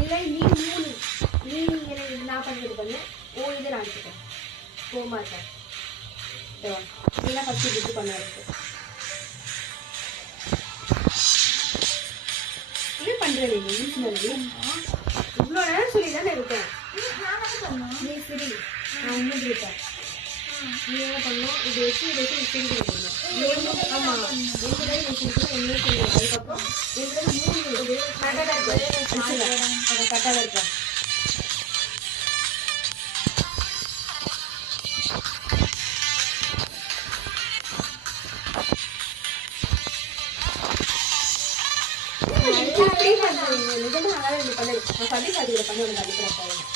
இல்லை நீ எனக்கு நான் பண்ணுறது பண்ணு ஓ இதை நான் எடுத்துக்கேன் போக மாட்டேன் இதெல்லாம் ஃபஸ்ட்டு இது பண்ண இருக்கு என்ன பண்ணுறது நீ இவ்வளோ நேரம் சொல்லி தானே இருக்கேன் நீ சரி நான் ஒன்றும் இருக்கேன் நீ என்ன பண்ணணும் இது வச்சு சரி பண்ணணும் ஆமாம் ரெண்டு டைம் வச்சுருக்கோம் ஒன்றே சொல்லுவோம் அதுக்கப்புறம் ரெண்டு 3 கரெக்டாக இருக்கு கரெக்டாக இருக்கேன் பண்ணி அனுப்புறேன்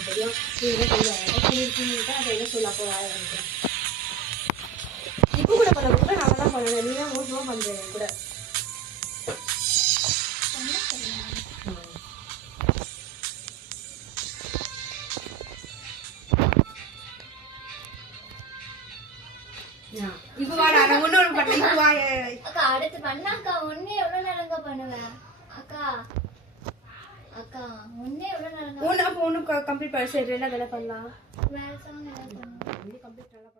தெரியும் அதை சொல்ல அப்போ அனுப்புறேன் இப்போ கூட பண்ண கூட நான் தான் பண்ணல நீ தான் மோசமாக பண்ணுறேன் கூட இப்போ வாடா நான் ஒண்ணு பண்ணேன் இப்போ வா அக்கா அடுத்து பண்ணாக்கா ஒண்ணே எவ்வளவு நேரங்க பண்ணுவேன் அக்கா அக்கா ஒண்ணே எவ்வளவு நேரங்க ஒண்ணு அப்போ ஒண்ணு கம்ப்ளீட் பண்ண சரி என்ன வேலை பண்ணலாம் வேற சாங் ஏதாவது பண்ணுங்க கம்ப்ளீட் நல்லா